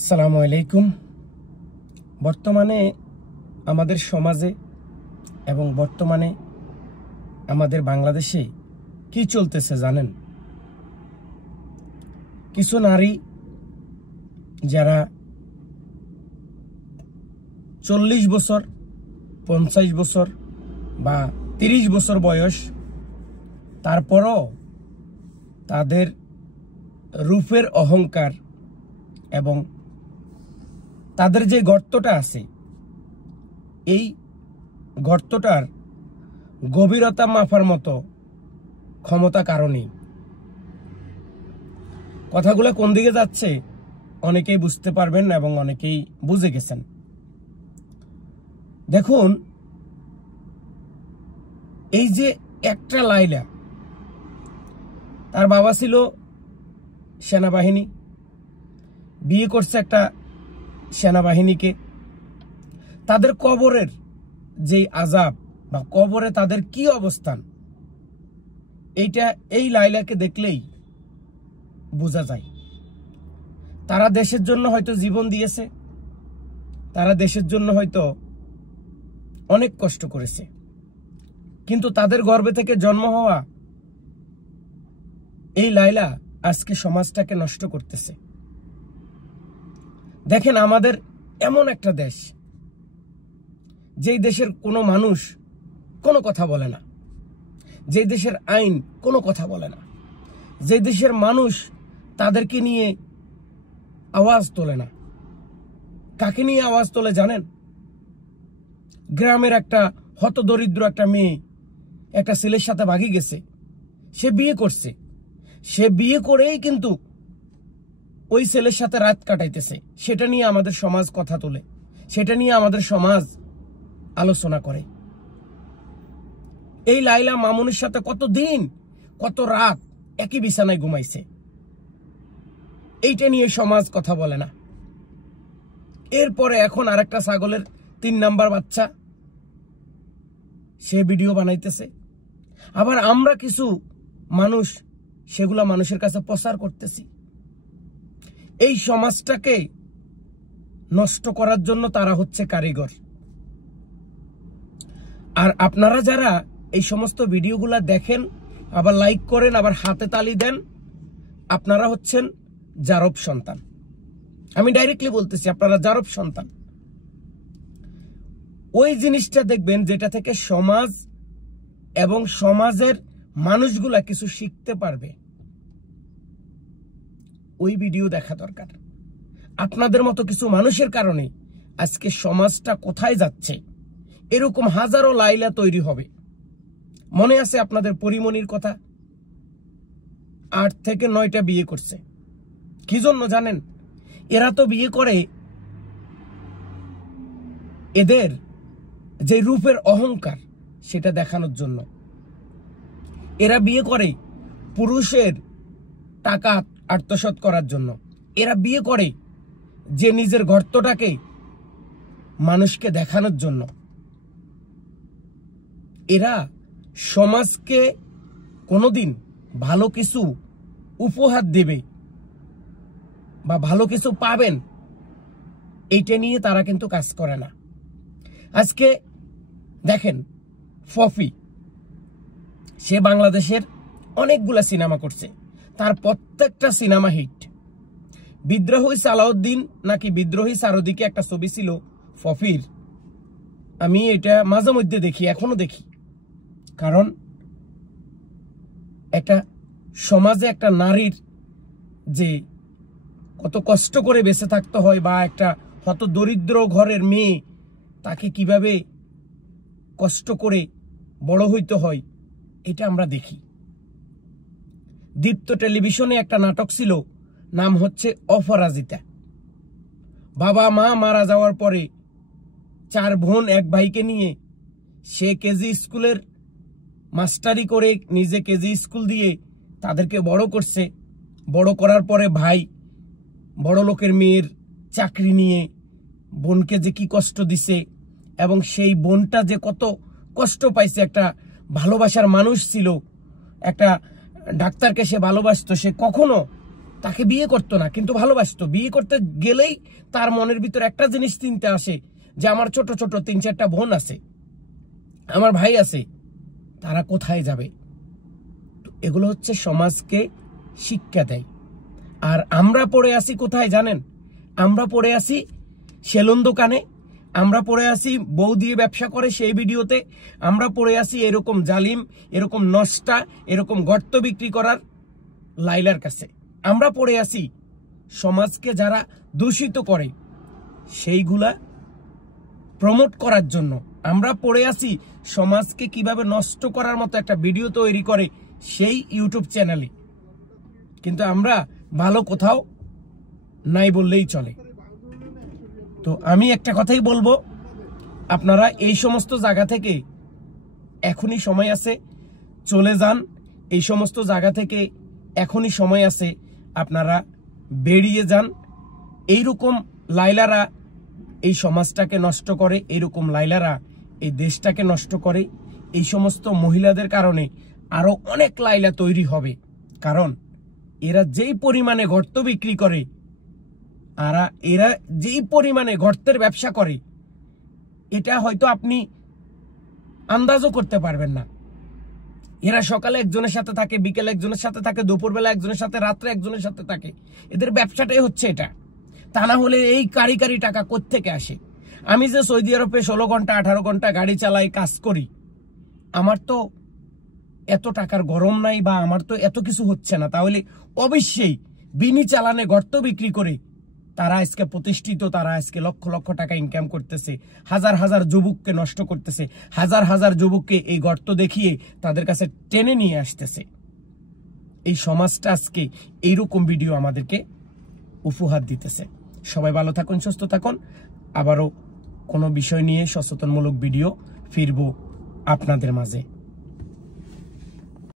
আসসালামু আলাইকুম। বর্তমানে আমাদের সমাজে এবং বর্তমানে আমাদের বাংলাদেশে কি চলতেছে জানেন? কিছু নারী যারা 40 বছর, 50 বছর বা 30 বছর বয়স, তারপরও তাদের রূপের অহংকার এবং তাদের যে গর্তটা আছে, এই গর্তটার গভীরতা মাপার মতো ক্ষমতা কারণে কথাগুলো কোন দিকে যাচ্ছে অনেকেই বুঝতে পারবেন এবং অনেকেই বুঝে গেছেন। দেখুন, এই যে একটা লাইলা, তার বাবা ছিল সেনাবাহিনী, বিয়ে করছে একটা সেনাবাহিনীকে। তাদের কবরের যে আযাব বা কবরে তাদের কি অবস্থান, এইটা এই লাইলাকে দেখলেই বোঝা যায়। তারা দেশের জন্য হয়তো জীবন দিয়েছে, তারা দেশের জন্য হয়তো অনেক কষ্ট করেছে, কিন্তু তাদের গর্ভে থেকে জন্ম হওয়া এই লাইলা আজকে সমাজটাকে নষ্ট করতেছে। দেখেন, আমাদের এমন একটা দেশ, যেই দেশের কোনো মানুষ কোনো কথা বলে না, যে দেশের আইন কোনো কথা বলে না, যে দেশের মানুষ তাদেরকে নিয়ে আওয়াজ তোলে না। কাকে নিয়ে আওয়াজ তোলে জানেন? গ্রামের একটা হতদরিদ্র একটা মেয়ে একটা ছেলের সাথে ভাগি গেছে, সে বিয়ে করছে, সে বিয়ে করেই কিন্তু ওই ছেলের সাথে রাত কাটাইতেছে। সেটা নিয়ে আমাদের সমাজ কথা তোলে, সেটা নিয়ে আমাদের সমাজ আলোচনা করে। এই লাইলা মামুনের সাথে কত দিন কত রাত একই বিছানায় ঘুমাইছে, এইটা নিয়ে সমাজ কথা বলে না। এরপরে এখন আরেকটা ছাগলের 3 নাম্বার বাচ্চা, সে ভিডিও বানাইতেছে। আবার আমরা কিছু মানুষ সেগুলা মানুষের কাছে প্রচার করতেছি। এই সমাজটাকে নষ্ট করার জন্য তারা হচ্ছে কারিগর। আর আপনারা যারা এই সমস্ত ভিডিওগুলা দেখেন, আবার লাইক করেন, আবার হাতে তালি দেন, আপনারা হচ্ছেন জারব সন্তান। আমি ডাইরেক্টলি বলতেছি, আপনারা জারব সন্তান। ওই জিনিসটা দেখবেন যেটা থেকে সমাজ এবং সমাজের মানুষগুলা কিছু শিখতে পারবে, ওই ভিডিও দেখা দরকার। আপনাদের মতো কিছু মানুষের কারণে আজকে সমাজটা কোথায় যাচ্ছে, এরকম হাজারো লাইলা তৈরি হবে। মনে আছে আপনাদের পরিমণির কথা? 8 থেকে 9টা বিয়ে করছে। কি জন্য জানেন? এরা তো বিয়ে করে এদের যে রূপের অহংকার সেটা দেখানোর জন্য। এরা বিয়ে করে পুরুষের টাকা আত্মসাৎ করার জন্য। এরা বিয়ে করে যে নিজের গর্তটাকে মানুষকে দেখানোর জন্য। এরা সমাজকে কোনোদিন ভালো কিছু উপহার দেবে বা ভালো কিছু পাবেন, এইটা নিয়ে তারা কিন্তু কাজ করে না। আজকে দেখেন, ফফি, সে বাংলাদেশের অনেকগুলা সিনেমা করছে, তার প্রত্যেকটা সিনেমা হিট। বিদ্রোহী সালাউদ্দিন নাকি বিদ্রোহী সারদিকে একটা ছবি ছিল ফফির, আমি এটা মাঝে মধ্যে দেখি, এখনো দেখি। কারণ একটা সমাজে একটা নারীর যে কত কষ্ট করে বেঁচে থাকতে হয়, বা একটা হত দরিদ্র ঘরের মেয়ে, তাকে কিভাবে কষ্ট করে বড় হইতে হয়, এটা আমরা দেখি। দীপ্ত টেলিভিশনে একটা নাটক ছিল, নাম হচ্ছে অপরাজিতা। বাবা মা মারা যাওয়ার পরে 4 বোন 1 ভাইকে নিয়ে সে কেজি স্কুলের মাস্টারি করে, নিজে কেজি স্কুল দিয়ে তাদেরকে বড় করছে। বড় করার পরে ভাই বড় লোকের মেয়ের চাকরি নিয়ে বোনকে যে কি কষ্ট দিছে, এবং সেই বোনটা যে কত কষ্ট পাইছে। একটা ভালোবাসার মানুষ ছিল, একটা ডাক্তারকে সে ভালোবাসতো, সে কখনো তাকে বিয়ে করতো না, কিন্তু ভালোবাসতো। বিয়ে করতে গেলেই তার মনের ভিতরে একটা জিনিস চিন্তা আসে যে আমার ছোট ছোট 3-4টা বোন আছে, আমার ভাই আছে, তারা কোথায় যাবে। এগুলো হচ্ছে সমাজকে শিক্ষা দেয়। আর আমরা পড়ে আসি কোথায় জানেন? আমরা পড়ে আসি সেলুন দোকানে, আমরা পড়ে আসি বউ দিয়ে ব্যবসা করে সেই ভিডিওতে, আমরা পড়ে আসি এরকম জালিম, এরকম নষ্টা, এরকম গর্ত বিক্রি করার লাইলার কাছে। আমরা পড়ে আসি সমাজকে যারা দূষিত করে সেইগুলা প্রমোট করার জন্য। আমরা পড়ে আসি সমাজকে কিভাবে নষ্ট করার মতো একটা ভিডিও তৈরি করে সেই ইউটিউব চ্যানেলে। কিন্তু আমরা ভালো কোথাও নাই বললেই চলে। তো আমি একটা কথাই বলবো, আপনারা এই সমস্ত জায়গা থেকে এখনই সময় আছে, চলে যান। এই সমস্ত জায়গা থেকে এখনই সময় আছে, আপনারা বেরিয়ে যান। এইরকম লাইলারা এই সমাজটাকে নষ্ট করে, এইরকম লাইলারা এই দেশটাকে নষ্ট করে। এই সমস্ত মহিলাদের কারণে আরো অনেক লাইলা তৈরি হবে, কারণ এরা যেই পরিমাণে গর্ত বিক্রি করে, আর এরা যেই পরিমাণে গর্তের ব্যবসা করে, এটা হয়তো আপনি আন্দাজও করতে পারবেন না। এরা সকালে একজনের সাথে থাকে, বিকেলে একজনের সাথে থাকে, দুপুরবেলা একজনের সাথে, রাত্রে একজনের সাথে থাকে। এদের ব্যবসাটাই হচ্ছে এটা। তা না হলে এই কারি কারি টাকা কোত্থেকে আসে? আমি যে সৌদি আরবে 16 ঘন্টা 18 ঘন্টা গাড়ি চালাই, কাজ করি, আমার তো এত টাকার গরম নাই, বা আমার তো এত কিছু হচ্ছে না। তাহলে অবশ্যই বিনি চালানে গর্ত বিক্রি করে তারা আজকে প্রতিষ্ঠিত, তারা আজকে লক্ষ লক্ষ টাকা ইনকাম করতেছে, হাজার হাজার যুবককে নষ্ট করতেছে, হাজার হাজার যুবককে এই গর্ত দেখিয়ে তাদের কাছে টেনে নিয়ে আসতেছে। এই সমাজটা আজকে এইরকম ভিডিও আমাদেরকে উপহার দিতেছে। সবাই ভালো থাকুন, সুস্থ থাকুন। আবারও কোনো বিষয় নিয়ে সচেতনমূলক ভিডিও ফিরবো আপনাদের মাঝে।